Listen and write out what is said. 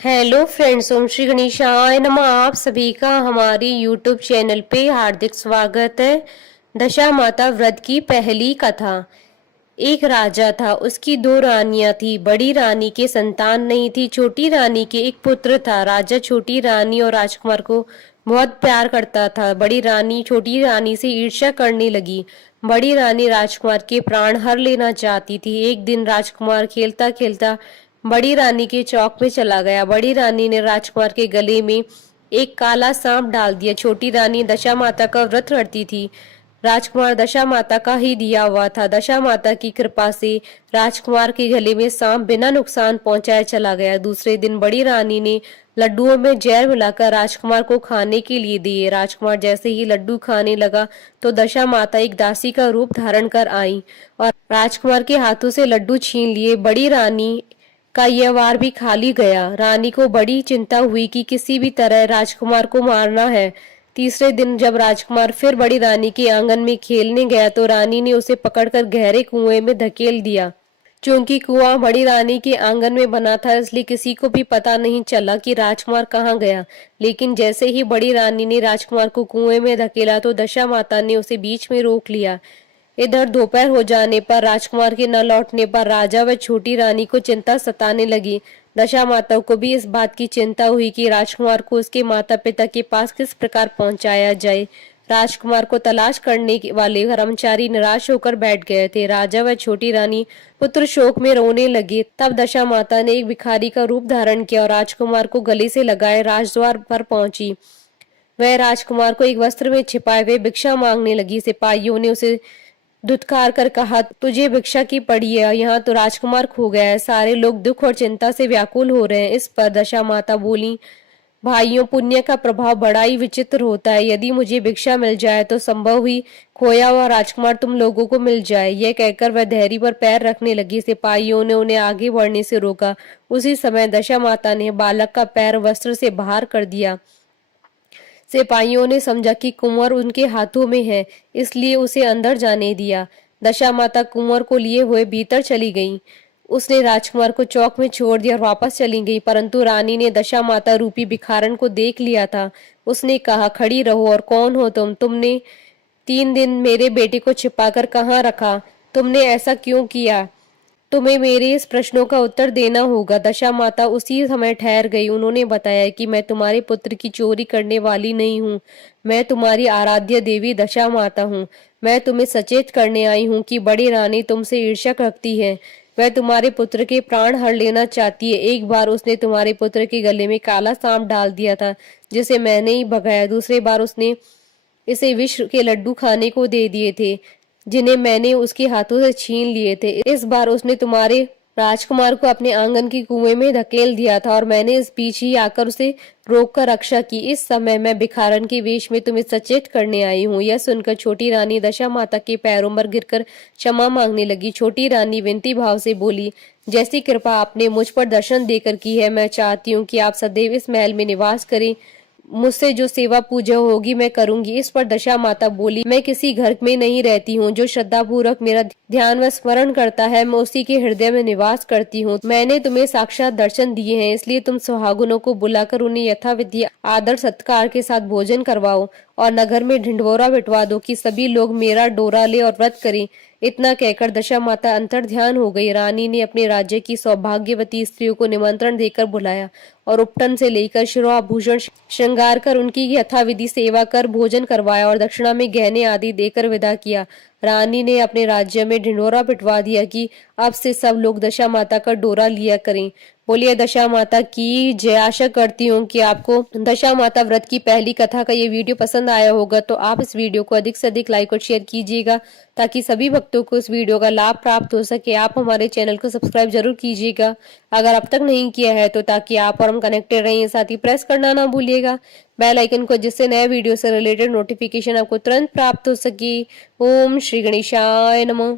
Hello friends, ओम श्री गणेशाय नमः। आप सभी का हमारी यूट्यूब चैनल पे हार्दिक स्वागत है। दशा माता व्रत की पहली कथा। एक राजा था, उसकी दो रानियां थी। बड़ी रानी के संतान नहीं थी, छोटी रानी के एक पुत्र था। राजा छोटी रानी और राजकुमार को बहुत प्यार करता था। बड़ी रानी छोटी रानी से ईर्ष्या करने लगी। बड़ी रानी राजकुमार के प्राण हर लेना चाहती थी। एक दिन राजकुमार खेलता खेलता बड़ी रानी के चौक में चला गया। बड़ी रानी ने राजकुमार के गले में एक काला सांप डाल दिया। छोटी रानी दशा माता का व्रत करती थी। राजकुमार दशा माता का ही दिया हुआ था। दशा माता की कृपा से राजकुमार के गले में सांप बिना नुकसान पहुंचाए चला गया। दूसरे दिन बड़ी रानी ने लड्डुओं में जहर मिलाकर राजकुमार को खाने के लिए दिए। राजकुमार जैसे ही लड्डू खाने लगा तो दशा माता एक दासी का रूप धारण कर आई और राजकुमार के हाथों से लड्डू छीन लिए। बड़ी रानी का यह वार भी खाली गया। रानी को बड़ी चिंता हुई कि किसी भी तरह राजकुमार को मारना है। तीसरे दिन जब राजकुमार फिर बड़ी रानी के आंगन में खेलने गया तो रानी ने उसे पकड़कर गहरे कुएं में धकेल दिया। क्योंकि कुआं बड़ी रानी के आंगन में बना था, इसलिए किसी को भी पता नहीं चला कि राजकुमार कहाँ गया। लेकिन जैसे ही बड़ी रानी ने राजकुमार को कुएं में धकेला तो दशा माता ने उसे बीच में रोक लिया। इधर दोपहर हो जाने पर राजकुमार के न लौटने पर राजा व छोटी रानी को चिंता सताने लगी। दशा माता को भी इस बात की चिंता हुई कि राजकुमार को उसके माता पिता के पास किस प्रकार पहुंचाया जाए। राजकुमार को तलाश करने वाले कर्मचारी निराश होकर बैठ गए थे। राजा व छोटी रानी पुत्र शोक में रोने लगे। तब दशा माता ने एक भिखारी का रूप धारण किया और राजकुमार को गले से लगाए राजद्वार पर पहुंची। वह राजकुमार को एक वस्त्र में छिपाए हुए भिक्षा मांगने लगी। सिपाहियों ने उसे धुतकार कर कहा, तुझे भिक्षा की पड़ी है, यहाँ तो राजकुमार खो गया है। सारे लोग दुख और चिंता से व्याकुल हो रहे हैं। इस पर दशा माता बोली, भाइयों, पुण्य का प्रभाव बड़ा ही विचित्र होता है। यदि मुझे भिक्षा मिल जाए तो संभव ही खोया हुआ राजकुमार तुम लोगों को मिल जाए। यह कहकर वह धैर्य पर पैर रखने लगी। सिपाहियों ने उन्हें आगे बढ़ने से रोका। उसी समय दशा माता ने बालक का पैर वस्त्र से बाहर कर दिया। सिपाहियों ने समझा कि कुंवर उनके हाथों में है, इसलिए उसे अंदर जाने दिया। दशा माता कुंवर को लिए हुए भीतर चली गईं। उसने राजकुमार को चौक में छोड़ दिया और वापस चली गई। परंतु रानी ने दशा माता रूपी भिखारन को देख लिया था। उसने कहा, खड़ी रहो और कौन हो तुम? तुमने 3 दिन मेरे बेटे को छिपाकर कहाँ रखा? तुमने ऐसा क्यों किया? तुम्हें मेरे इस प्रश्नों का उत्तर देना होगा। दशा माता उसी समय ठहर गई। उन्होंने बताया कि मैं तुम्हारे पुत्र की चोरी करने वाली नहीं हूँ। मैं तुम्हारी आराध्य देवी दशा माता हूँ। मैं तुम्हें सचेत करने आई हूँ कि बड़ी रानी तुमसे ईर्ष्या रखती है। वह तुम्हारे पुत्र के प्राण हर लेना चाहती है। एक बार उसने तुम्हारे पुत्र के गले में काला सांप डाल दिया था, जिसे मैंने ही भगाया। दूसरी बार उसने इसे विष के लड्डू खाने को दे दिए थे, जिन्हें मैंने उसके हाथों से छीन लिए थे। इस बार उसने तुम्हारे राजकुमार को अपने आंगन की कुएं में धकेल दिया था और मैंने इस बीच ही आकर उसे रोककर रक्षा की। इस समय मैं भिखारन के वेश में तुम्हें सचेत करने आई हूँ। यह सुनकर छोटी रानी दशा माता के पैरों पर गिरकर क्षमा मांगने लगी। छोटी रानी विनती भाव से बोली, जैसी कृपा आपने मुझ पर दर्शन देकर की है, मैं चाहती हूँ कि आप सदैव इस महल में निवास करें। मुझसे जो सेवा पूजा होगी मैं करूंगी। इस पर दशा माता बोली, मैं किसी घर में नहीं रहती हूँ। जो श्रद्धा पूर्वक मेरा ध्यान व स्मरण करता है, मैं उसी के हृदय में निवास करती हूँ। मैंने तुम्हें साक्षात दर्शन दिए हैं, इसलिए तुम सुहागनों को बुलाकर उन्हें यथाविधि आदर सत्कार के साथ भोजन करवाओ और नगर में ढिंढोरा बिठवा दो कि सभी लोग मेरा डोरा ले और व्रत करें। इतना कहकर दशा माता अंतर ध्यान हो गई। रानी ने अपने राज्य की सौभाग्यवती स्त्रियों को निमंत्रण देकर बुलाया और उपटन से लेकर शिरोआभूषण श्रृंगार कर उनकी यथाविधि सेवा कर भोजन करवाया और दक्षिणा में गहने आदि देकर विदा किया। रानी ने अपने राज्य में ढिंढोरा पिटवा दिया कि अब से सब लोग दशा माता का डोरा लिया करें। बोलिए दशा माता की जय। आशा करती हूँ कि आपको दशा माता व्रत की पहली कथा का ये वीडियो पसंद आया होगा, तो आप इस वीडियो को अधिक से अधिक लाइक और शेयर कीजिएगा ताकि सभी भक्तों को इस वीडियो का लाभ प्राप्त हो सके। आप हमारे चैनल को सब्सक्राइब जरूर कीजिएगा अगर अब तक नहीं किया है तो, ताकि आप और हम कनेक्टेड रहें। साथ ही प्रेस करना ना भूलिएगा बेल आइकन को, जिससे नए वीडियो से रिलेटेड नोटिफिकेशन आपको तुरंत प्राप्त हो सके। ओम श्री गणेशाय नमः।